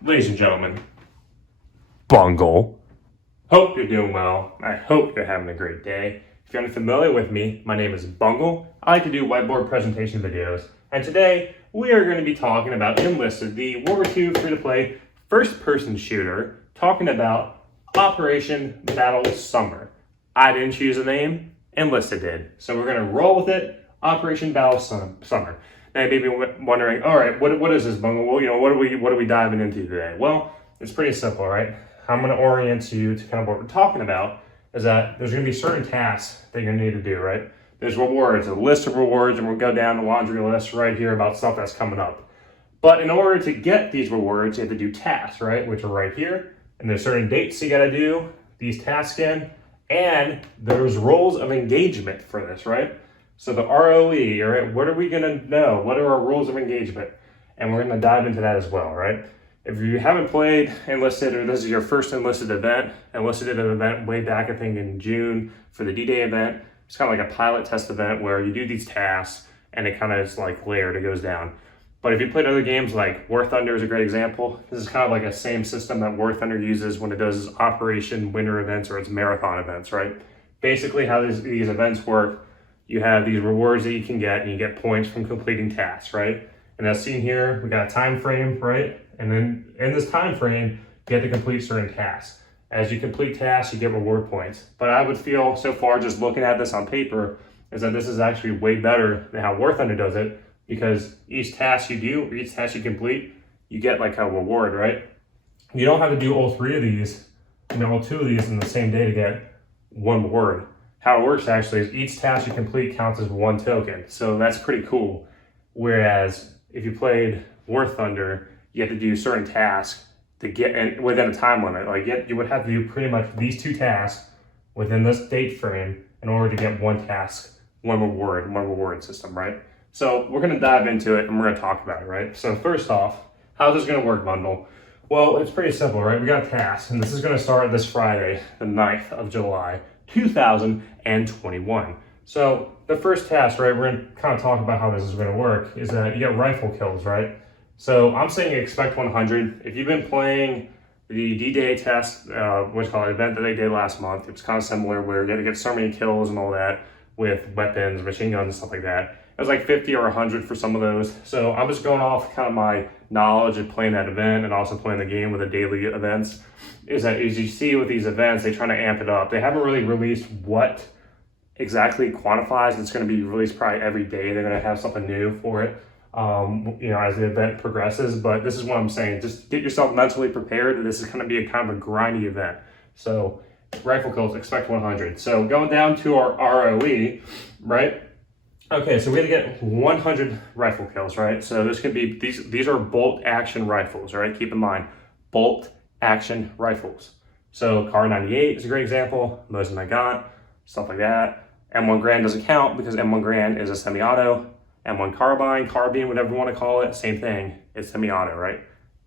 Ladies and gentlemen, Bungle. Hope you're doing well. I hope you're having a great day. If you're unfamiliar with me, my name is Bungle. I like to do whiteboard presentation videos. And today, we are going to be talking about Enlisted, the World War II free-to-play first-person shooter, talking about Operation Battle Summer. I didn't choose a name, Enlisted did. So we're going to roll with it, Operation Battle Summer. Now you may be wondering, all right, what is this, Bungle? Well, what are we diving into today? Well, it's pretty simple, right? I'm going to orient you to kind of what we're talking about is that there's going to be certain tasks that you're going to need to do, right? There's rewards, a list of rewards, and we'll go down the laundry list right here about stuff that's coming up. But in order to get these rewards, you have to do tasks, right? Which are right here. And there's certain dates you got to do these tasks in. And there's roles of engagement for this, right? So the ROE, all right, what are we going to know? What are our rules of engagement? And we're going to dive into that as well, right? If you haven't played Enlisted, or this is your first Enlisted event, Enlisted did an event way back, I think in June for the D-Day event. It's kind of like a pilot test event where you do these tasks and it kind of is like layered, it goes down. But if you played other games like War Thunder is a great example. This is kind of like a same system that War Thunder uses when it does its Operation Winter events or its marathon events, right? Basically how these events work, you have these rewards that you can get and you get points from completing tasks, right? And as seen here, we got a time frame, right? And then in this time frame, you have to complete certain tasks. As you complete tasks, you get reward points. But I would feel so far just looking at this on paper is that this is actually way better than how War Thunder does it, because each task you do, or each task you complete, you get like a reward, right? You don't have to do all three of these, all two of these in the same day to get one reward. How it works actually is each task you complete counts as one token. So that's pretty cool. Whereas if you played War Thunder, you have to do certain tasks to get within a time limit. Like you would have to do pretty much these two tasks within this date frame in order to get one task, one reward system, right? So we're gonna dive into it and we're gonna talk about it, right? So first off, how's this gonna work, Bundle? Well, it's pretty simple, right? We got a task, and this is gonna start this Friday, the 9th of July, 2021. So the first task, right, we're gonna kind of talk about how this is gonna work, is that you get rifle kills, right? So I'm saying expect 100. If you've been playing the D-Day test, what's called event that they did last month, it's kind of similar where you had to get so many kills and all that with weapons, machine guns, and stuff like that. It was like 50 or 100 for some of those. So I'm just going off kind of my knowledge of playing that event and also playing the game with the daily events, is that as you see with these events, they're trying to amp it up. They haven't really released what exactly quantifies. It's going to be released probably every day. They're going to have something new for it, as the event progresses. But this is what I'm saying. Just get yourself mentally prepared that this is going to be a kind of a grindy event. So rifle kills, expect 100. So going down to our ROE, right? Okay, so we had to get 100 rifle kills, right? So this could be, these are bolt action rifles, right? Keep in mind, bolt action rifles. So Car 98 is a great example, Mosin Nagant, stuff like that. M1 Garand doesn't count because M1 Garand is a semi-auto. M1 carbine, whatever you want to call it, same thing, it's semi-auto, right?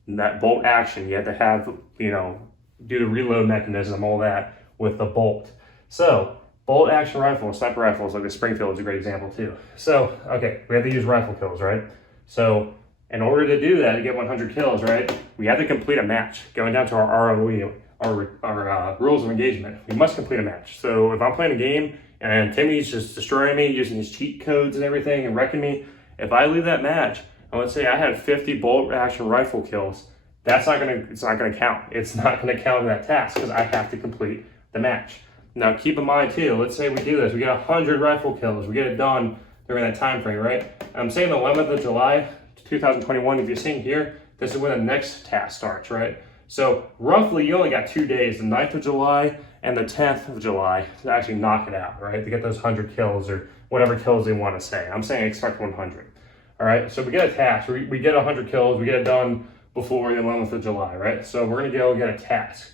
And that bolt action, you have to have, do the reload mechanism, all that with the bolt. So bolt action rifles, sniper rifles, like the Springfield is a great example too. So, okay, we have to use rifle kills, right? So in order to do that, to get 100 kills, right, we have to complete a match. Going down to our ROE, our rules of engagement, we must complete a match. So if I'm playing a game and Timmy's just destroying me using his cheat codes and everything and wrecking me, if I leave that match, and let's say I had 50 bolt action rifle kills, it's not gonna count. It's not gonna count in that task because I have to complete the match. Now keep in mind too, let's say we do this, we get 100 rifle kills, we get it done during that time frame, right? I'm saying the 11th of July, 2021, if you're seeing here, this is when the next task starts, right? So roughly you only got 2 days, the 9th of July and the 10th of July to actually knock it out, right? To get those 100 kills or whatever kills they want to say. I'm saying expect 100, all right? So we get a task, we get 100 kills, we get it done before the 11th of July, right? So we're gonna go get a task.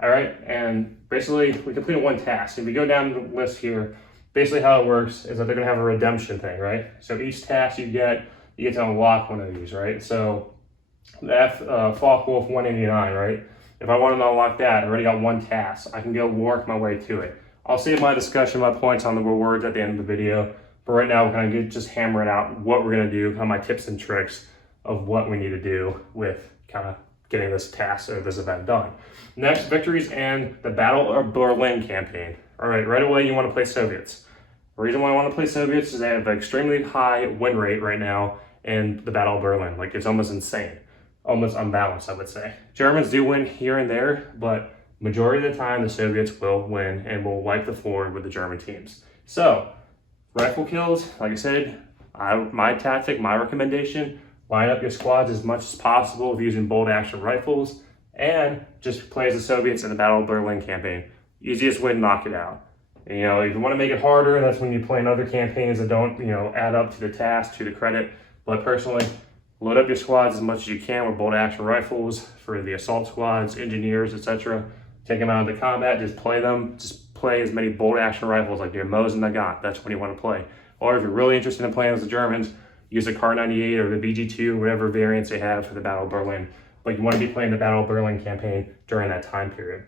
All right, and basically we completed one task. If we go down the list here, basically how it works is that they're gonna have a redemption thing, right? So each task you get to unlock one of these, right? So the Falk Wolf 189, right? If I want to unlock that, I already got one task. I can go work my way to it. I'll save my discussion, my points on the rewards at the end of the video. But right now we're gonna just hammer it out, what we're gonna do, kind of my tips and tricks of what we need to do with kind of getting this task or this event done. Next, victories and the Battle of Berlin campaign. All right away you want to play Soviets. The reason why I want to play Soviets is they have an extremely high win rate right now in the Battle of Berlin. Like, it's almost insane, almost unbalanced, I would say. Germans do win here and there, but majority of the time the Soviets will win and will wipe the floor with the German teams. So, rifle kills, like I said, my tactic, my recommendation, line up your squads as much as possible with using bolt action rifles and just play as the Soviets in the Battle of Berlin campaign. Easiest way to knock it out. And, if you want to make it harder, that's when you play in other campaigns that don't, add up to the task, to the credit. But personally, load up your squads as much as you can with bolt action rifles for the assault squads, engineers, etc. Take them out into combat, just play them. Just play as many bolt action rifles like your Mosin Nagant. That's when you want to play. Or if you're really interested in playing as the Germans, use the Kar 98 or the BG2, whatever variants they have for the Battle of Berlin. But you want to be playing the Battle of Berlin campaign during that time period.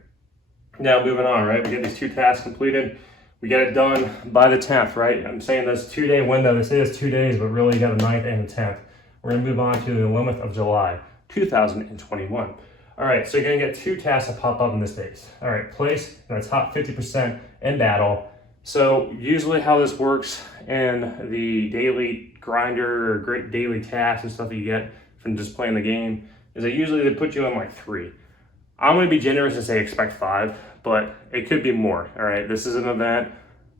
Now, moving on, right? We get these 2 tasks completed. We get it done by the 10th, right? I'm saying this 2-day window. They say it's 2 days, but really you got the 9th and the 10th. We're going to move on to the 11th of July, 2021. All right, so you're going to get 2 tasks that pop up in this days. All right, place in the top 50% in battle. So usually how this works in the daily grinder or great daily tasks and stuff that you get from just playing the game is that usually they put you in like 3. I'm going to be generous and say expect 5, but it could be more. All right, this is an event.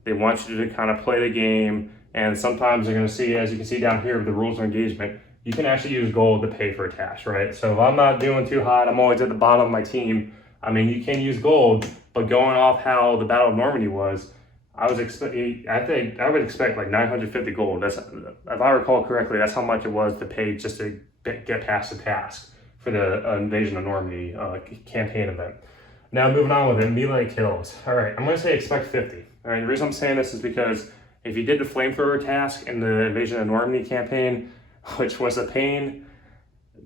They want you to kind of play the game, and sometimes they're going to see, as you can see down here with the rules of engagement, you can actually use gold to pay for a task, right? So if I'm not doing too hot, I'm always at the bottom of my team. I mean, you can use gold, but going off how the Battle of Normandy was, I would expect like 950 gold. That's, if I recall correctly, that's how much it was to pay just to get past the task for the Invasion of Normandy campaign event. Now moving on with it, melee kills. All right, I'm gonna say expect 50. All right, the reason I'm saying this is because if you did the flamethrower task in the Invasion of Normandy campaign, which was a pain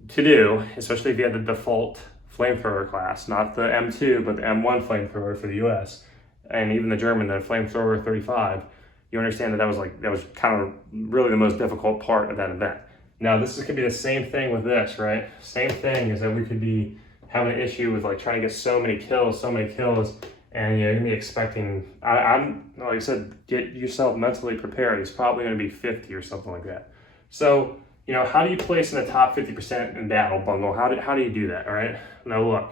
to do, especially if you had the default flamethrower class, not the M2, but the M1 flamethrower for the US, and even the German, the flamethrower 35, you understand that was kind of really the most difficult part of that event. Now this could be the same thing with this, right? Same thing is that we could be having an issue with like trying to get so many kills, and you're gonna be expecting, I'm like I said, get yourself mentally prepared. It's probably gonna be 50 or something like that. So, how do you place in the top 50% in battle bundle? How do you do that, all right? Now look,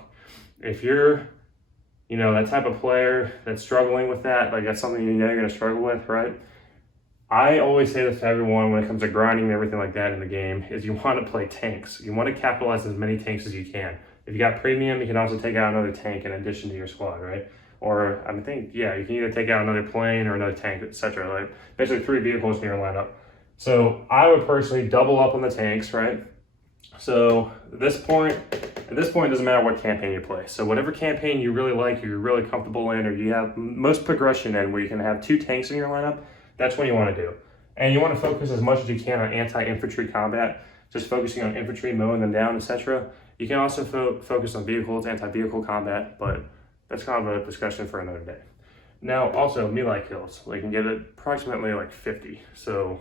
if you're, that type of player that's struggling with that, like that's something you're gonna struggle with, right? I always say this to everyone when it comes to grinding and everything like that in the game, is you want to play tanks. You want to capitalize as many tanks as you can. If you got premium, you can also take out another tank in addition to your squad, right? Or you can either take out another plane or another tank, etc. Like basically 3 vehicles in your lineup. So I would personally double up on the tanks, right? So at this point, it doesn't matter what campaign you play. So whatever campaign you really like, you're really comfortable in, or you have most progression in, where you can have 2 tanks in your lineup, that's what you want to do. And you want to focus as much as you can on anti-infantry combat, just focusing on infantry, mowing them down, etc. You can also focus on vehicles, anti-vehicle combat, but that's kind of a discussion for another day. Now, also melee kills. You can get approximately like 50. So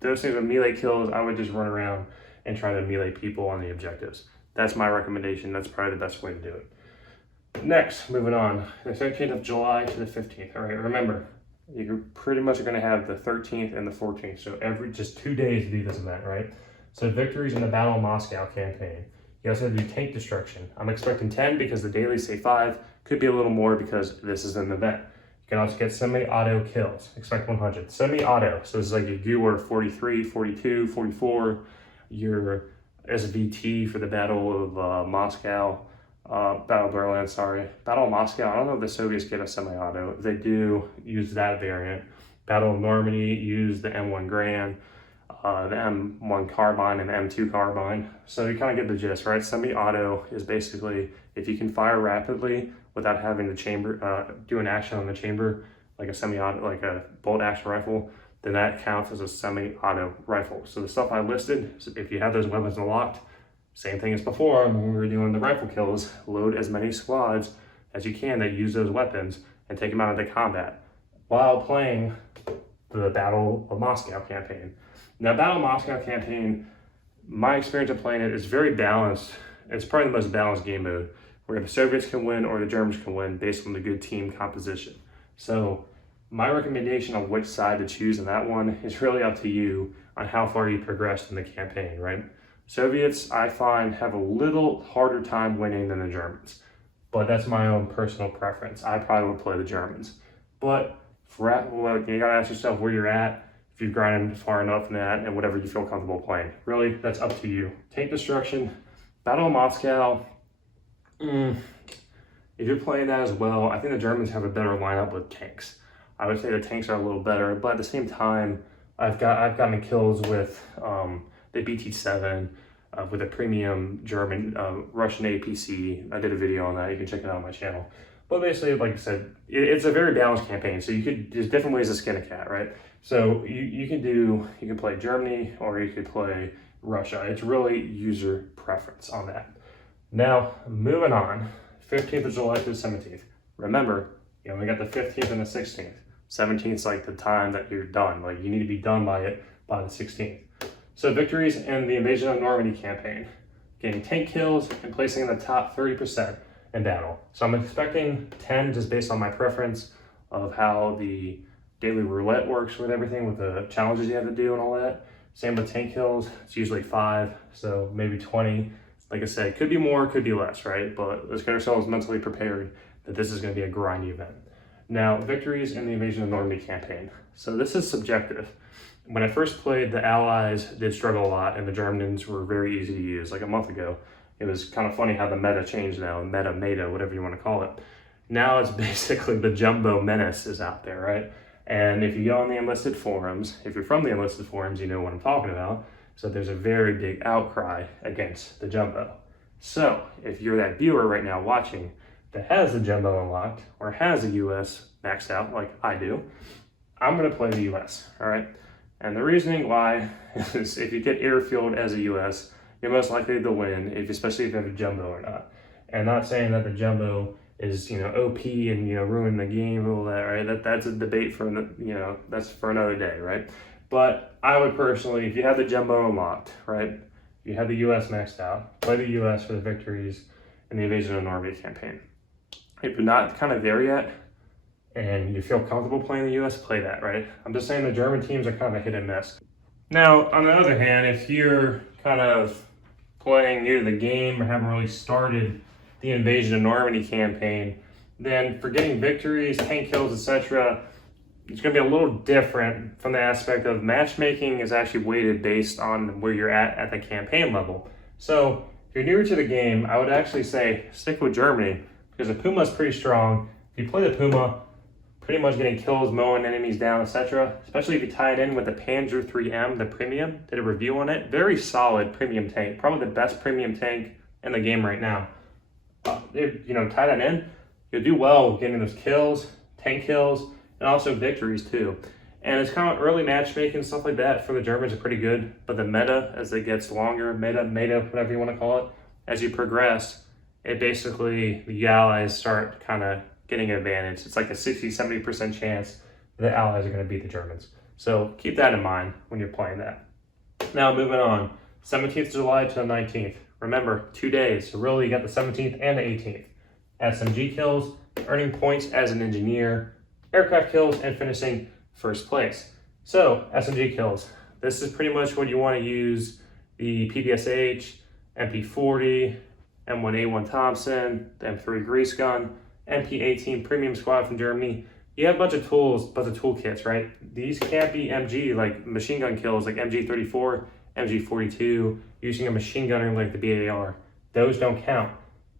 those things with melee kills, I would just run around and try to melee people on the objectives. That's my recommendation. That's probably the best way to do it. Next, moving on, the 13th of July to the 15th. All right, remember, you're pretty much going to have the 13th and the 14th. So just 2 days to do this event, right? So victories in the Battle of Moscow campaign. You also do tank destruction. I'm expecting 10 because the dailies say 5. Could be a little more because this is an event. You can also get semi-auto kills. Expect 100. Semi-auto. So this is like your Gewehr 43, 42, 44. Your SVT for the Battle of Moscow. Battle of Berlin, sorry. Battle of Moscow, I don't know if the Soviets get a semi-auto. If they do, use that variant. Battle of Normandy, use the M1 Grand, the M1 carbine, and the M2 carbine. So you kind of get the gist, right? Semi-auto is basically if you can fire rapidly without having the chamber, do an action on the chamber, like a semi-auto, like a bolt action rifle, then that counts as a semi-auto rifle. So the stuff I listed, if you have those weapons unlocked, same thing as before when we were doing the rifle kills, load as many squads as you can that use those weapons and take them out into combat while playing the Battle of Moscow campaign. Now, Battle of Moscow campaign, my experience of playing it is very balanced It's probably the most balanced game mode where the Soviets can win or the Germans can win based on the good team composition. So my recommendation on which side to choose in that one is really up to you on how far you progressed in the campaign, right? Soviets, I find, have a little harder time winning than the Germans, but that's my own personal preference. I probably would play the Germans. But you gotta ask yourself where you're at, if you've grinded far enough in that, and whatever you feel comfortable playing. Really, that's up to you. Tank Destruction, Battle of Moscow, if you're playing that as well, I think the Germans have a better lineup with tanks. I would say the tanks are a little better, but at the same time, I've gotten kills with the BT-7, with a premium German Russian APC. I did a video on that. You can check it out on my channel. But basically, like I said, it's a very balanced campaign. So there's different ways to skin a cat, right? So you can play Germany or you could play Russia. It's really user preference on that. Now, moving on, 15th of July through 17th. Remember, you only got the 15th and the 16th. 17th is like the time that you're done. Like you need to be done by the 16th. So victories in the Invasion of Normandy campaign. Getting tank kills and placing in the top 30% in battle. So I'm expecting 10 just based on my preference of how the daily roulette works with everything, with the challenges you have to do and all that. Same with tank kills, it's usually 5, so maybe 20. Like I said, could be more, could be less, right? But let's get ourselves mentally prepared that this is gonna be a grindy event. Now, victories in the Invasion of Normandy campaign. So this is subjective. When I first played, the Allies did struggle a lot and the Germans were very easy to use. Like a month ago, it was kind of funny how the meta changed now, meta, whatever you want to call it. Now it's basically the jumbo menace is out there, right? And if you go on the Enlisted forums, if you're from the Enlisted forums, you know what I'm talking about. So there's a very big outcry against the jumbo. So if you're that viewer right now watching that has the jumbo unlocked or has a US maxed out like I do, I'm going to play the US, all right? And the reasoning why is if you get airfield as a US, you're most likely to win, especially if you have a jumbo or not. And not saying that the jumbo is, OP and, ruin the game and all that, right? That's a debate for, that's for another day, right? But I would personally, if you have the jumbo unlocked, right? You have the US maxed out, play the US for the victories in the Invasion of Normandy campaign. If you're not kind of there yet, and you feel comfortable playing the US, play that, right? I'm just saying the German teams are kind of hit and miss. Now, on the other hand, if you're kind of playing new to the game or haven't really started the Invasion of Normandy campaign, then for getting victories, tank kills, etc., it's going to be a little different from the aspect of matchmaking is actually weighted based on where you're at the campaign level. So if you're newer to the game, I would actually say stick with Germany because the Puma is pretty strong. If you play the Puma, pretty much getting kills, mowing enemies down, etc. Especially if you tie it in with the Panzer III-M, the premium. Did a review on it. Very solid premium tank. Probably the best premium tank in the game right now. Tie that in, you'll do well with getting those kills, tank kills, and also victories too. And it's kind of early matchmaking, stuff like that for the Germans are pretty good. But the meta, as it gets longer, meta, whatever you want to call it, as you progress, it basically, the Allies start kind of getting an advantage. It's like a 60-70% chance the Allies are going to beat the Germans. So keep that in mind when you're playing that. Now moving on, 17th of July to the 19th. Remember, 2 days. So really you got the 17th and the 18th. SMG kills, earning points as an engineer, aircraft kills, and finishing first place. So SMG kills. This is pretty much what you want to use the PPSH, MP40, M1A1 Thompson, the M3 Grease Gun, MP18 Premium Squad from Germany. You have a bunch of tools, but the toolkits, right? These can't be MG, like machine gun kills, like MG34, MG42, using a machine gunner like the BAR. Those don't count.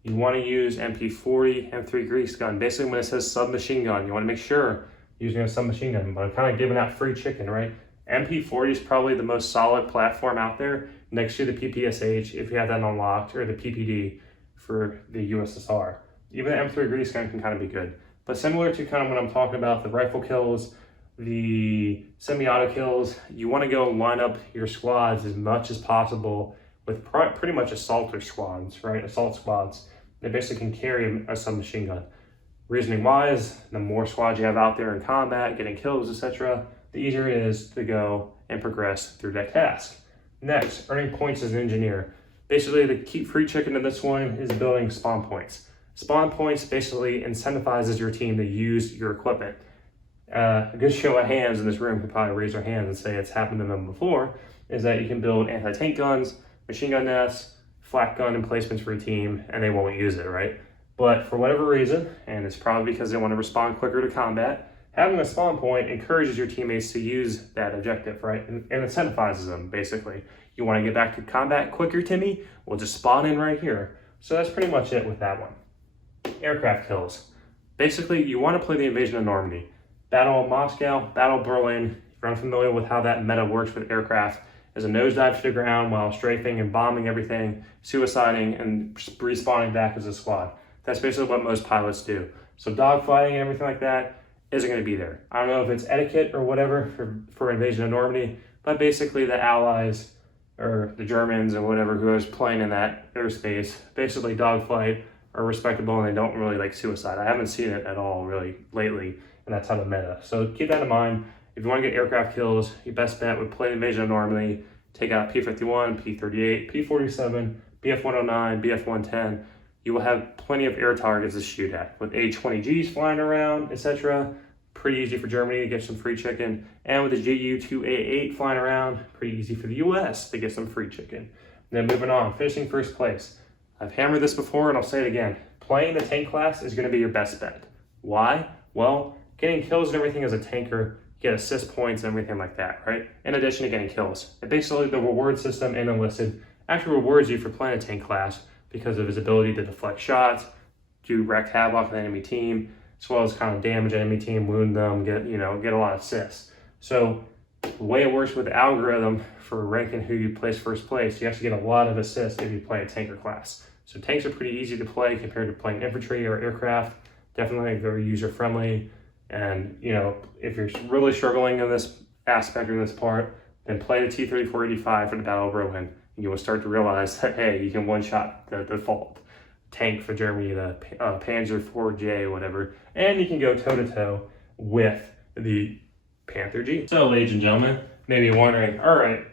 You want to use MP40, M3 Grease Gun. Basically, when it says submachine gun, you want to make sure you're using a submachine gun, but I'm kind of giving out free chicken, right? MP40 is probably the most solid platform out there next to the PPSH, if you have that unlocked, or the PPD for the USSR. Even the M3 Grease Gun can kind of be good. But similar to kind of when I'm talking about the rifle kills, the semi-auto kills, you want to go line up your squads as much as possible with pretty much assaulter squads, right? Assault squads. They basically can carry a submachine gun. Reasoning wise, the more squads you have out there in combat, getting kills, etc., the easier it is to go and progress through that task. Next, earning points as an engineer. Basically, the key free chicken in this one is building spawn points. Spawn points basically incentivizes your team to use your equipment. A good show of hands in this room could probably raise their hands and say it's happened to them before, is that you can build anti-tank guns, machine gun nests, flak gun emplacements for your team, and they won't use it, right? But for whatever reason, and it's probably because they want to respond quicker to combat, having a spawn point encourages your teammates to use that objective, right? And incentivizes them, basically. You want to get back to combat quicker, Timmy? Well, just spawn in right here. So that's pretty much it with that one. Aircraft kills. Basically, you want to play the Invasion of Normandy. Battle of Moscow, Battle of Berlin. If you're unfamiliar with how that meta works with aircraft, is a nosedive to the ground while strafing and bombing everything, suiciding, and respawning back as a squad. That's basically what most pilots do. So dogfighting and everything like that isn't going to be there. I don't know if it's etiquette or whatever for Invasion of Normandy, but basically the Allies or the Germans and whatever who is playing in that airspace basically dogfight are respectable and they don't really like suicide. I haven't seen it at all really lately in that type of meta. So keep that in mind. If you want to get aircraft kills, your best bet would play Invasion of Normandy, take out P-51, P-38, P-47, BF-109, BF-110. You will have plenty of air targets to shoot at. With A-20Gs flying around, etc., pretty easy for Germany to get some free chicken. And with the Ju-288 flying around, pretty easy for the US to get some free chicken. Then moving on, finishing first place. I've hammered this before and I'll say it again. Playing the tank class is going to be your best bet. Why? Well, getting kills and everything as a tanker, you get assist points and everything like that, right? In addition to getting kills. And basically the reward system in Enlisted actually rewards you for playing a tank class because of his ability to deflect shots, do wreak havoc on the enemy team, as well as kind of damage an enemy team, wound them, get a lot of assists. So the way it works with the algorithm for ranking who you place first place, you actually get a lot of assists if you play a tanker class. So tanks are pretty easy to play compared to playing infantry or aircraft. Definitely very user friendly. And if you're really struggling in this aspect or this part, then play the T-3485 for the Battle of Berlin. You will start to realize that, hey, you can one-shot the default tank for Germany, the Panzer IV-J or whatever, and you can go toe-to-toe with the Panther G. So, ladies and gentlemen, maybe wondering, all right,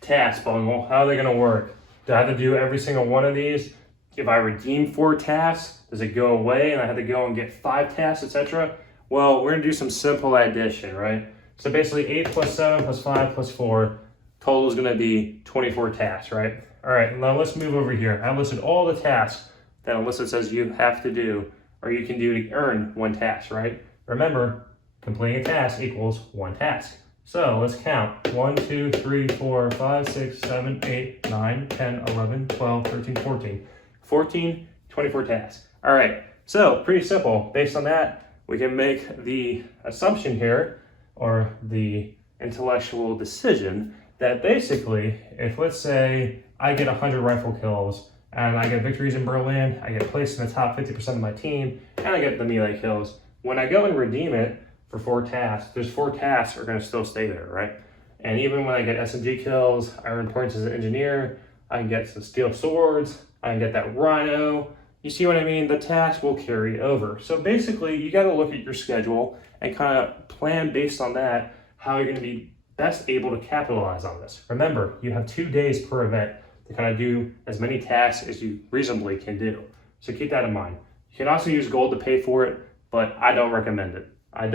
task bundle, how are they going to work? Do I have to do every single one of these? If I redeem 4 tasks, does it go away and I have to go and get 5 tasks, etc.? Well, we're going to do some simple addition, right? So basically 8 plus 7 plus 5 plus 4, total is going to be 24 tasks, right? All right, now let's move over here. I listed all the tasks that Enlisted says you have to do or you can do to earn 1 task, right? Remember, completing a task equals 1 task. So let's count. 1, 2, 3, 4, 5, 6, 7, 8, 9, 10, 11, 12, 13, 14. 14, 24 tasks. All right, so pretty simple. Based on that, we can make the assumption here, or the intellectual decision, that basically, if let's say I get 100 rifle kills, and I get victories in Berlin, I get placed in the top 50% of my team, and I get the melee kills, when I go and redeem it for 4 tasks, those 4 tasks are going to still stay there, right? And even when I get SMG kills, I earn points as an engineer, I can get some steel swords, I can get that rhino. You see what I mean? The task will carry over. So basically, you got to look at your schedule and kind of plan based on that how you're going to be best able to capitalize on this. Remember, you have 2 days per event to kind of do as many tasks as you reasonably can do. So keep that in mind. You can also use gold to pay for it, but I don't recommend it. I'd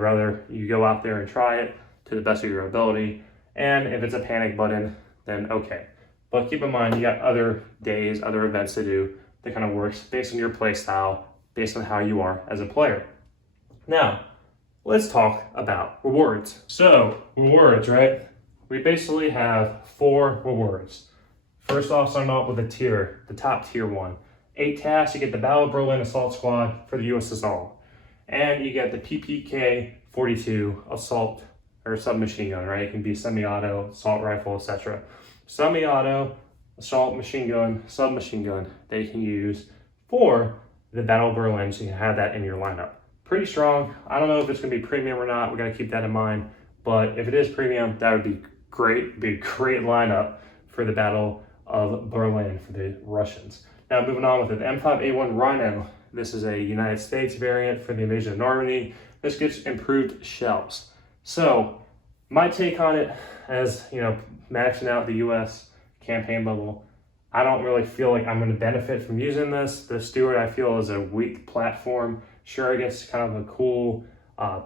rather you go out there and try it to the best of your ability. And if it's a panic button, then okay. But keep in mind, you got other days, other events to do that kind of works based on your play style, based on how you are as a player. Now, let's talk about rewards. So, rewards, right? We basically have 4 rewards. First off, starting off with a tier, the top tier one. 8 tasks, you get the Battle of Berlin Assault Squad for the US Assault. And you get the PPK-42 Assault or submachine gun, right? It can be semi-auto, assault rifle, etc. Semi-auto, assault machine gun, submachine gun that you can use for the Battle of Berlin, so you can have that in your lineup. Pretty strong. I don't know if it's going to be premium or not. We got to keep that in mind. But if it is premium, that would be great. It'd be a great lineup for the Battle of Berlin for the Russians. Now moving on with it, the M5A1 Rhino. This is a United States variant for the Invasion of Normandy. This gets improved shells. So my take on it, as maxing out the US campaign level, I don't really feel like I'm going to benefit from using this. The Stewart I feel is a weak platform. Sure, it gets kind of a cool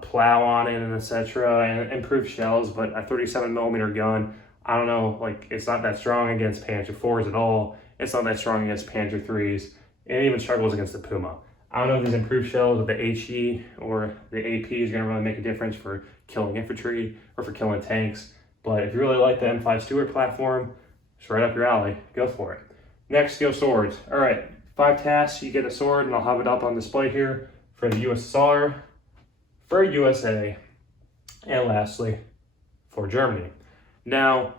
plow on it and etc. and improved shells, but a 37mm gun, I don't know, like it's not that strong against Panzer IVs at all. It's not that strong against Panzer IIIs. It even struggles against the Puma. I don't know if these improved shells with the HE or the AP is going to really make a difference for killing infantry or for killing tanks. But if you really like the M5 Stewart platform, it's right up your alley. Go for it. Next, go swords. All right, 5 tasks. You get a sword, and I'll have it up on display here for the USSR, for USA, and lastly, for Germany. Now,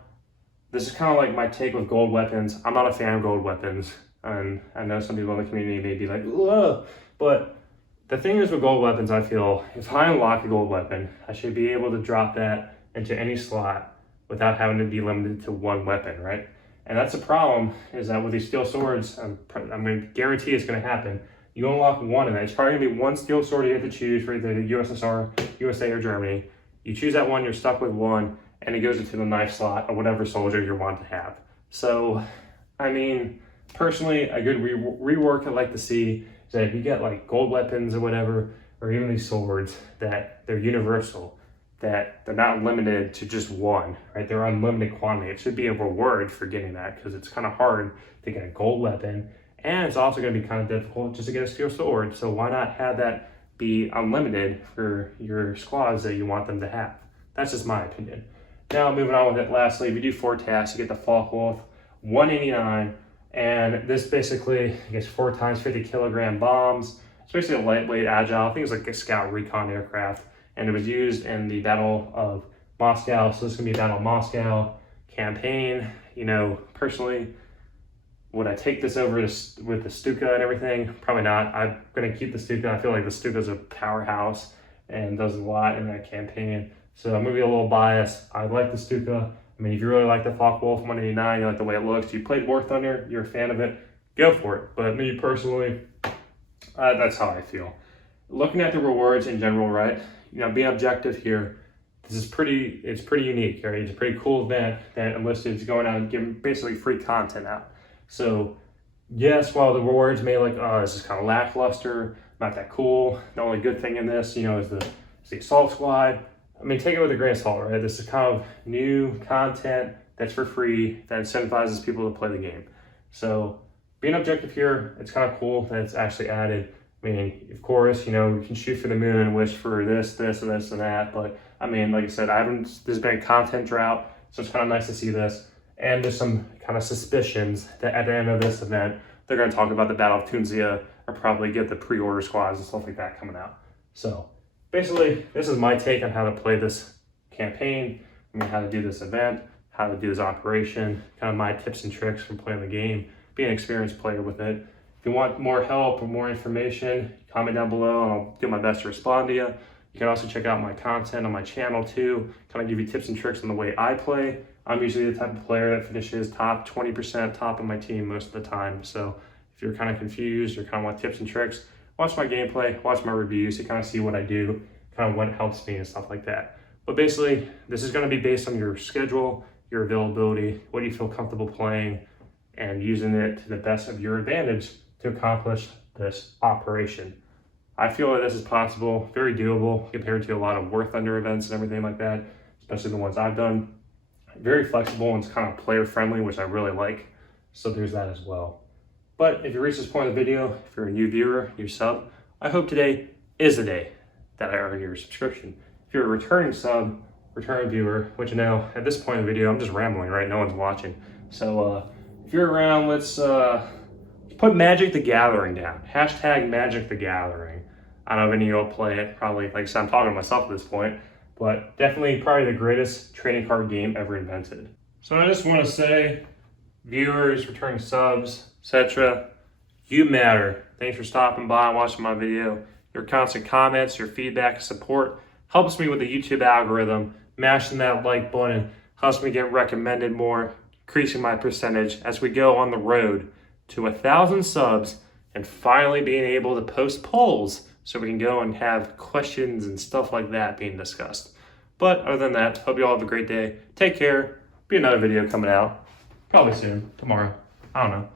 this is kind of like my take with gold weapons. I'm not a fan of gold weapons, and I know some people in the community may be like, ugh. But the thing is with gold weapons, I feel if I unlock a gold weapon, I should be able to drop that into any slot without having to be limited to one weapon, right? And that's the problem, is that with these steel swords, I'm going to guarantee it's going to happen. You unlock one of them. It's probably going to be one steel sword you have to choose for either the USSR, USA, or Germany. You choose that one, you're stuck with one, and it goes into the knife slot of whatever soldier you want to have. So, I mean, personally, a good rework I'd like to see is that if you get like gold weapons or whatever, or even these swords, that they're universal, that they're not limited to just one, right? They're unlimited quantity. It should be a reward for getting that, because it's kind of hard to get a gold weapon, and it's also going to be kind of difficult just to get a steel sword. So why not have that be unlimited for your squads that you want them to have? That's just my opinion. Now moving on with it, lastly, if you do 4 tasks, you get the Focke-Wulf 189, and this basically gets 4 times 50 kilogram bombs. It's basically a lightweight, agile, I think it's like a scout recon aircraft, and it was used in the Battle of Moscow. So this is gonna be a Battle of Moscow campaign. You know, personally, would I take this over with the Stuka and everything? Probably not. I'm gonna keep the Stuka. I feel like the Stuka is a powerhouse and does a lot in that campaign. So I'm gonna be a little biased. I like the Stuka. I mean, if you really like the Focke-Wulf 189, you like the way it looks, you played War Thunder, you're a fan of it, go for it. But me personally, that's how I feel. Looking at the rewards in general, right? You know, being objective here, this is it's pretty unique, right? It's a pretty cool event that Enlisted is going out and giving basically free content out. So yes, while the rewards may like, oh, this is kind of lackluster, not that cool. The only good thing in this, you know, is the assault squad. I mean, take it with a grain of salt, right? This is kind of new content that's for free that incentivizes people to play the game. So being objective here, it's kind of cool that it's actually added. I mean, of course, you know, you can shoot for the moon and wish for this, and this, and that. But I mean, like I said, there's been a content drought, so it's kind of nice to see this. And there's some kind of suspicions that at the end of this event, they're going to talk about the Battle of Tunisia or probably get the pre-order squads and stuff like that coming out. So basically, this is my take on how to play this campaign. I mean, how to do this event, how to do this operation, kind of my tips and tricks from playing the game, being an experienced player with it. If you want more help or more information, comment down below and I'll do my best to respond to you. You can also check out my content on my channel too, kind of give you tips and tricks on the way I play. I'm usually the type of player that finishes top 20% top of my team most of the time. So if you're kind of confused or kind of want tips and tricks, watch my gameplay, watch my reviews to kind of see what I do, kind of what helps me and stuff like that. But basically, this is going to be based on your schedule, your availability, what you feel comfortable playing, and using it to the best of your advantage to accomplish this operation. I feel that this is possible, very doable compared to a lot of War Thunder events and everything like that, especially the ones I've done. Very flexible and it's kind of player friendly, which I really like. So there's that as well. But if you reach this point of the video, if you're a new viewer, new sub, I hope today is the day that I earn your subscription. If you're a returning sub, returning viewer, which you know, at this point of the video, I'm just rambling, right? No one's watching. So if you're around, let's put Magic the Gathering down. Hashtag Magic the Gathering. I don't know if any of you will play it. Probably, like I said, I'm talking to myself at this point. But definitely probably the greatest trading card game ever invented. So I just want to say, viewers, returning subs, etc., you matter. Thanks for stopping by and watching my video. Your constant comments, your feedback, and support helps me with the YouTube algorithm. Mashing that like button helps me get recommended more, increasing my percentage as we go on the road to 1,000 subs and finally being able to post polls so we can go and have questions and stuff like that being discussed. But other than that, hope you all have a great day. Take care. Be another video coming out probably soon, tomorrow. I don't know.